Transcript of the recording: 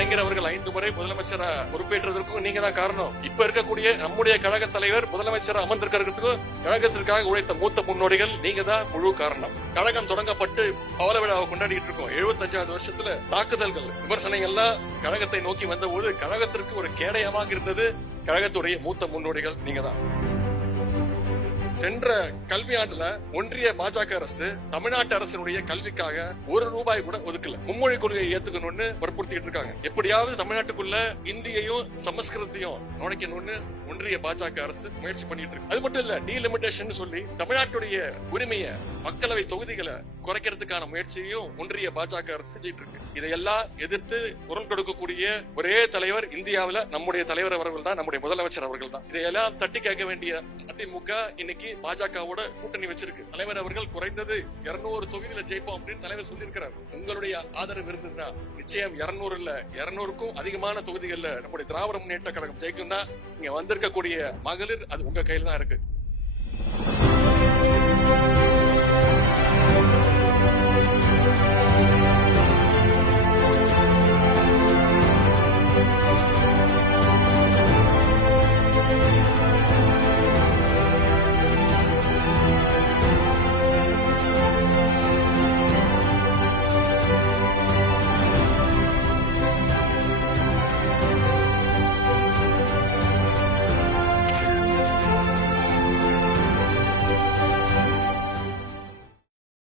கலைஞர் அவர்கள் 5 முறை முதலமைச்சரா பொறுப்பேற்றதற்கும் நீங்க தான் காரணம். இப்ப இருக்கக்கூடிய நம்முடைய கழக தலைவர் முதலமைச்சரா அமர்ந்திருக்கிறதுக்கும் கழகத்திற்காக உழைத்த மூத்த முன்னோடிகள் நீங்க தான் முழு காரணம். கழகம் தொடங்கப்பட்டு பவள விழாவை கொண்டாடிட்டு இருக்கோம். 75வது வருஷத்துல தாக்குதல்கள் விமர்சனங்கள்லாம் கழகத்தை நோக்கி வந்த போது கழகத்திற்கு ஒரு கேடயமாக இருந்தது கழகத்துடைய மூத்த முன்னோடிகள் நீங்க தான். சென்ற கல்வியாண்டுல ஒன்றிய பாஜக அரசு தமிழ்நாட்டு அரசினுடைய கல்விக்காக ₹1 கூட ஒதுக்கல. மும்மொழி கொள்கையை ஏத்துக்கணும்னு வற்புறுத்திட்டு இருக்காங்க. எப்படியாவது தமிழ்நாட்டுக்குள்ள இந்தியையும் சமஸ்கிருதத்தையும் நுழைக்கணும்னு ஒன்றிய பாஜக அரசு முயற்சி பண்ணிட்டு இருக்கு. அது மட்டும் இல்ல, டீலிமிட்டேஷன் சொல்லி தமிழ்நாட்டுடைய உரிமையை, மக்களவை தொகுதிகளை குறைக்கிறதுக்கான முயற்சியையும் ஒன்றிய பாஜக அரசு செஞ்சிட்டு இருக்கு. இதையெல்லாம் எதிர்த்து குரல் கொடுக்கக்கூடிய ஒரே தலைவர் இந்தியாவில நம்முடைய தலைவர் அவர்கள் தான், நம்முடைய முதலமைச்சர் அவர்கள் தான். இதையெல்லாம் தட்டி கேட்க வேண்டிய அதிமுக இன்னைக்கு பாஜகவோட கூட்டணி வச்சிருக்கு. தலைவர் அவர்கள் குறைந்தது 200 தொகுதியில ஜெயிப்போம் அப்படின்னு தலைவர் சொல்லியிருக்கிறார். உங்களுடைய ஆதரவு இருந்ததுன்னா நிச்சயம் 200 இல்ல 200க்கும் அதிகமான தொகுதிகள்ல நம்முடைய திராவிட முன்னேற்ற கழகம் ஜெயிக்கும்னா இங்க வந்திருக்கக்கூடிய மகளிர் அது உங்க கையில தான் இருக்கு.